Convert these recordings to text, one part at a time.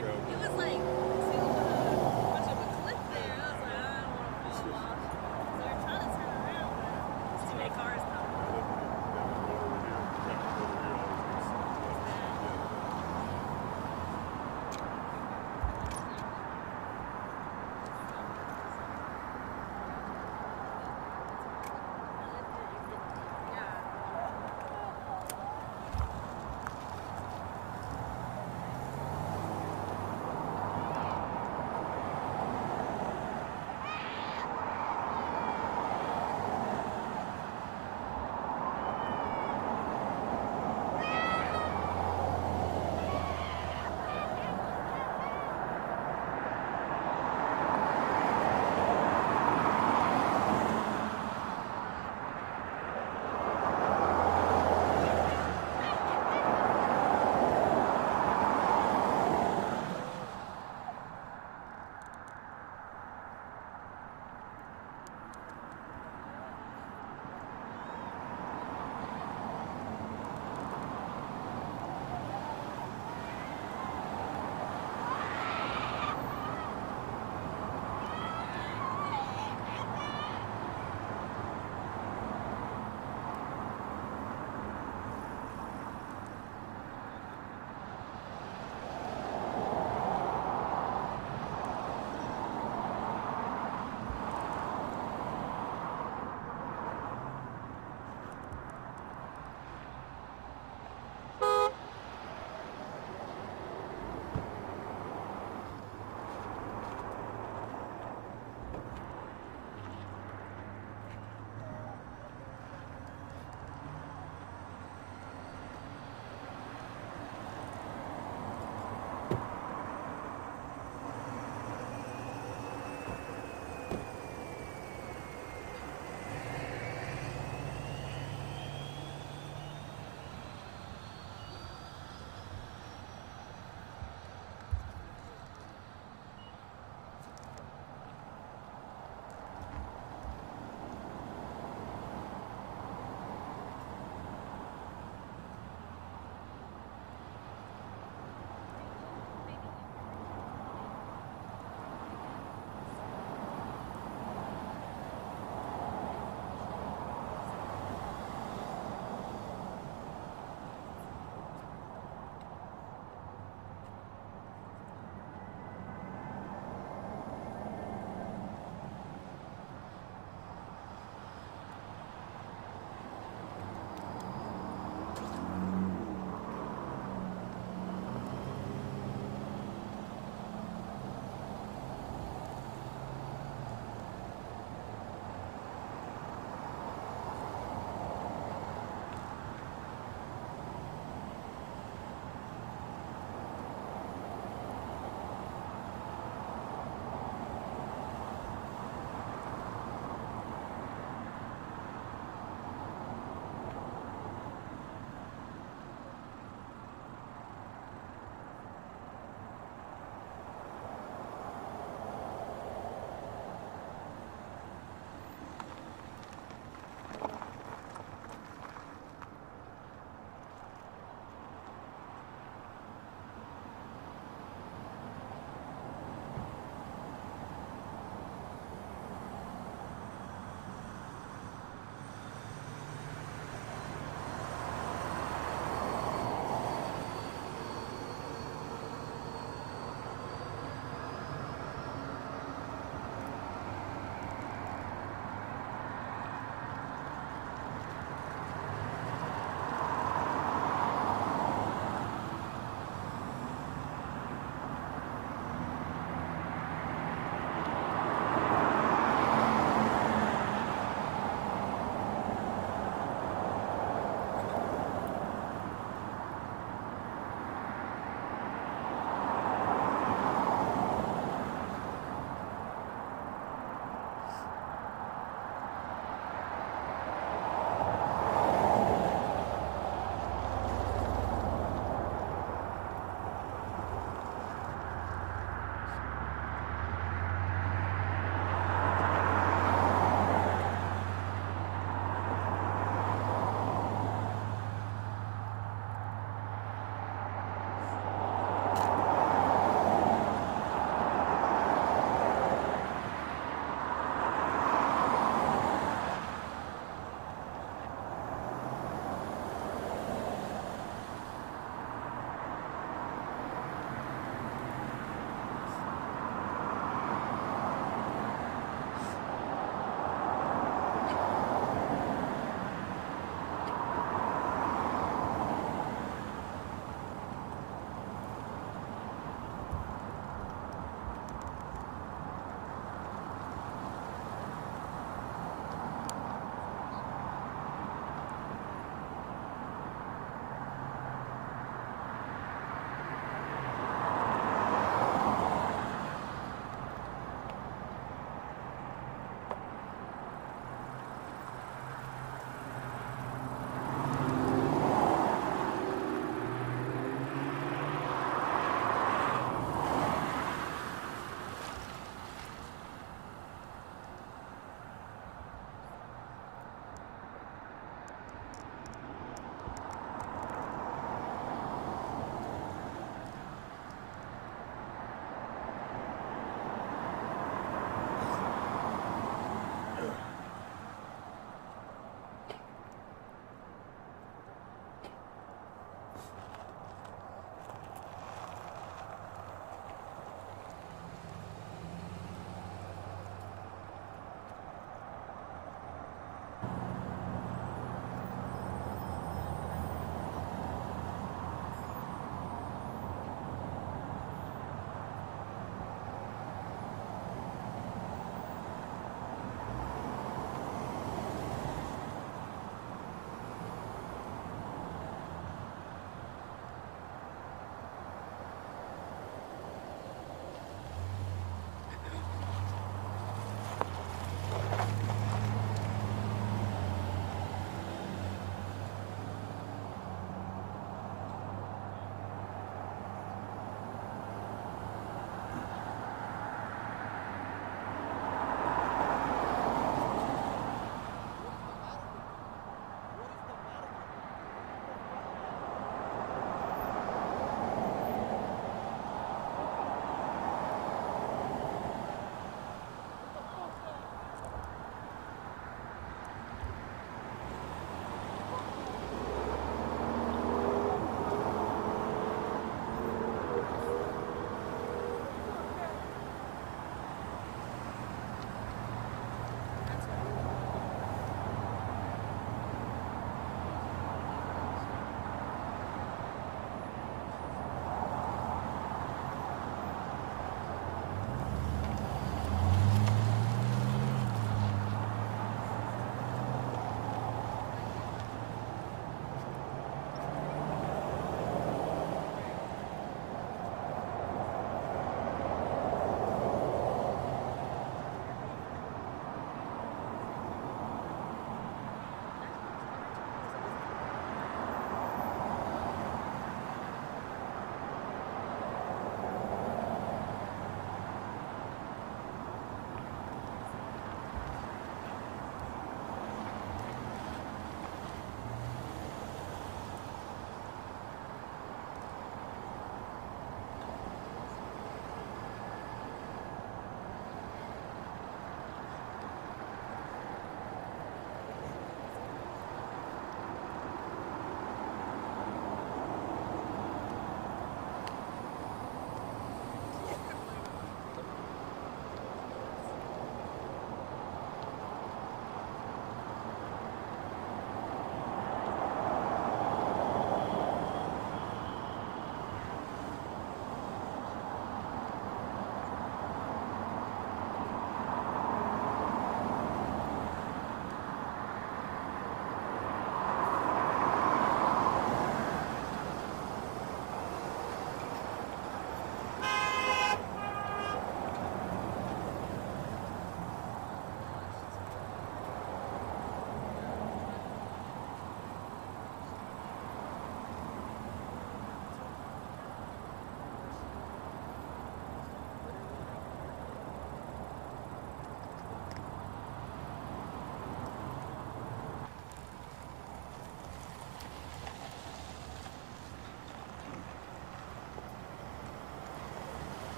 It was like too much of a cliff there. I was like, I don't want to fall off. So they're trying to turn around, but there's too many cars coming.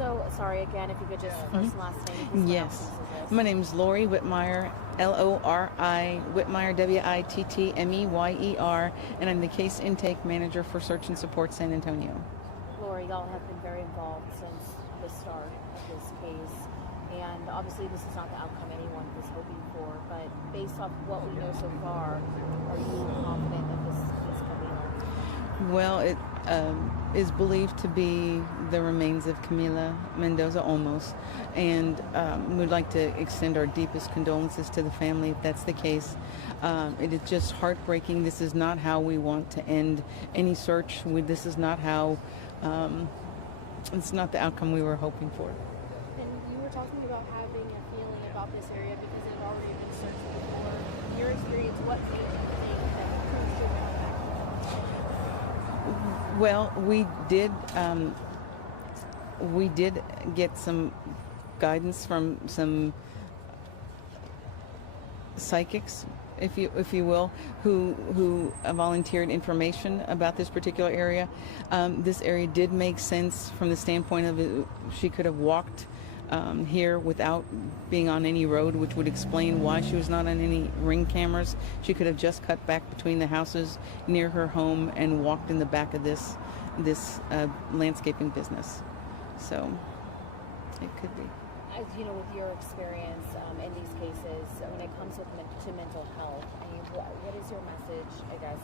So, sorry again, if you could just first and last name. Please Yes. pronounce this. My name is Lori Whitmire, Lori Whitmire, Wittmeyer, and I'm the case intake manager for Search and Support San Antonio. Lori, y'all have been very involved since the start of this case, and obviously this is not the outcome anyone was hoping for, but based off what we know so far, are you confident that this is Camila? Well, it is believed to be the remains of Camila Mendoza Olmos, and we'd like to extend our deepest condolences to the family if that's the case. It is just heartbreaking. This is not how we want to end any search. This is not how, it's not the outcome we were hoping for. And you were talking about having a feeling about this area because it had already been searched before. In your experience, what made you think that crews should come back? Well, we did get some guidance from some psychics, if you will, who volunteered information about this particular area. This area did make sense from the standpoint of it. She could have walked here without being on any road, which would explain why she was not on any ring cameras. She could have just cut back between the houses near her home and walked in the back of this landscaping business. So it could be. As you know, with your experience in these cases, when it comes to mental health, I mean, what is your message, I guess?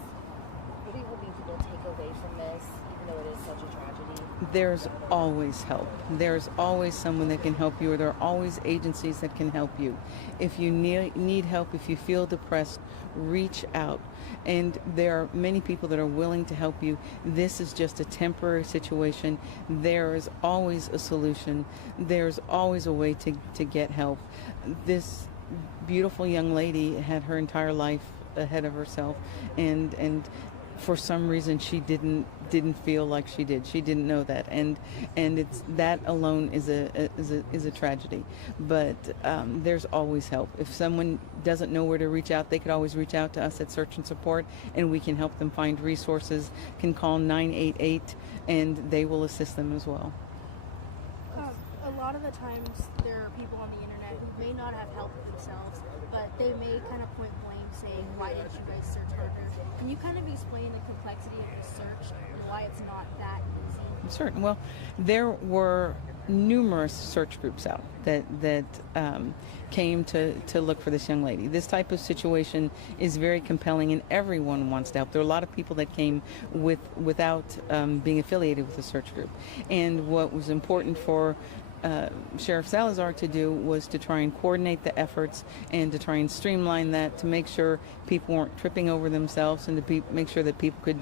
What are you hoping people take away from this, even though it is such a tragedy? There's always help. There's always someone that can help you, or there are always agencies that can help you. If you need help, if you feel depressed, reach out. And there are many people that are willing to help you. This is just a temporary situation. There is always a solution. There's always a way to get help. This beautiful young lady had her entire life ahead of herself, and for some reason she didn't feel like she did. She didn't know that, and it's that alone is a tragedy. But there's always help. If someone doesn't know where to reach out, they could always reach out to us at Search and Support, and we can help them find resources. Can call 988, and they will assist them as well. A lot of the times there are people on the internet who may not have helped themselves, but they may kind of point blame saying, why didn't you guys search harder? Can you kind of explain the complexity of the search and why it's not that easy? Certain. Well, there were numerous search groups out that came to look for this young lady. This type of situation is very compelling, and everyone wants to help. There are a lot of people that came without being affiliated with a search group, and what was important for Sheriff Salazar to do was to try and coordinate the efforts and to try and streamline that, to make sure people weren't tripping over themselves, and to make sure that people could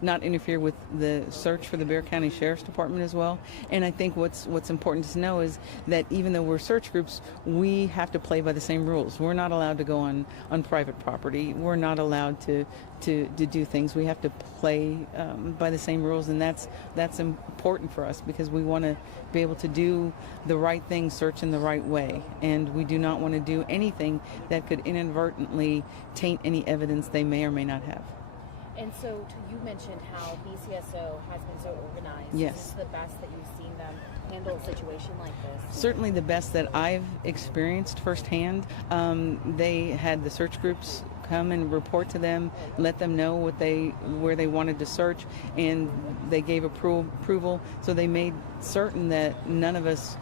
not interfere with the search for the Bexar County Sheriff's Department as well. And I think what's important to know is that even though we're search groups, we have to play by the same rules. We're not allowed to go on private property. We're not allowed to do things. We have to play by the same rules, and that's important for us because we want to be able to do the right thing, search in the right way, and we do not want to do anything that could inadvertently taint any evidence they may or may not have. And so you mentioned how BCSO has been so organized. Yes. Is this the best that you've seen them handle a situation like this? Certainly the best that I've experienced firsthand. They had the search groups come and report to them, let them know where they wanted to search, and they gave approval. So they made certain that none of us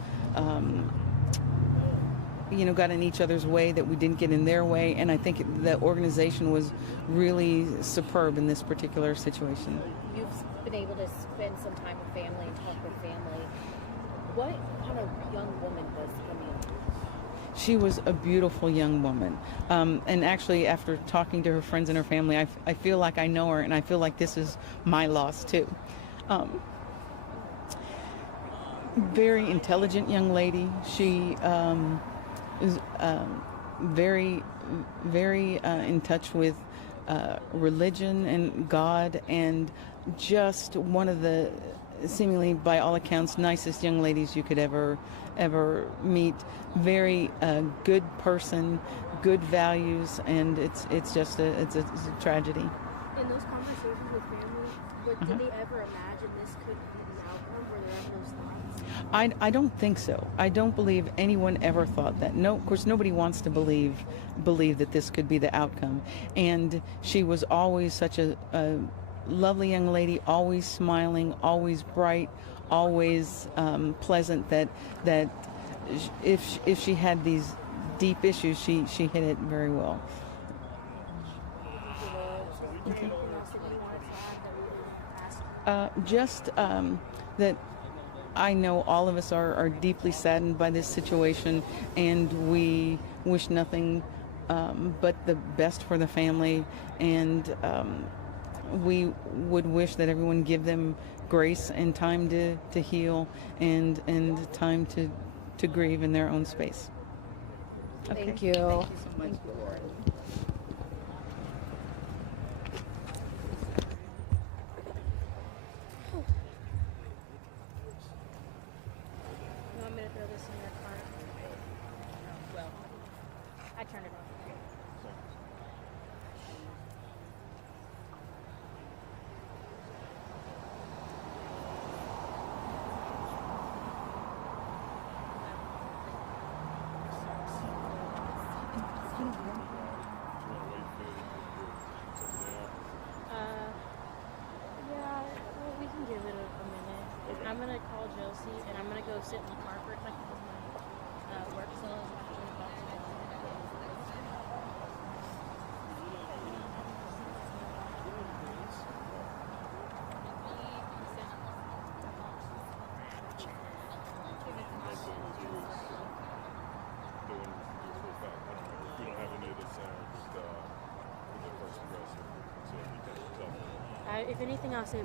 got in each other's way, that we didn't get in their way, and I think the organization was really superb in this particular situation. You've been able to spend some time with family and talk with family. What kind of young woman was Camila? She was a beautiful young woman, and actually after talking to her friends and her family, I feel like I know her, and I feel like this is my loss too. Very intelligent young lady. She is very, very in touch with religion and God, and just one of the seemingly, by all accounts, nicest young ladies you could ever meet. Very good person, good values, and it's a tragedy. In those conversations with family, but did they ever imagine this could be an outcome? Were there ever those thoughts? I don't think so. I don't believe anyone ever thought that. No, of course, nobody wants to believe that this could be the outcome. And she was always such a lovely young lady, always smiling, always bright, always pleasant. That if she had these deep issues, she hit it very well. Anything else that you wanted to add that we didn't ask? Just that I know all of us are deeply saddened by this situation, and we wish nothing but the best for the family, and we would wish that everyone give them grace and time to heal and time to grieve in their own space. Okay. Thank you. Thank you so much. You want me to throw this in your cart? Well, I turned it off. Yeah, well, we can give it a minute. I'm gonna call Josie and I'm gonna go sit in the car for a second because my work cell is actually about to go. If anything, I'll say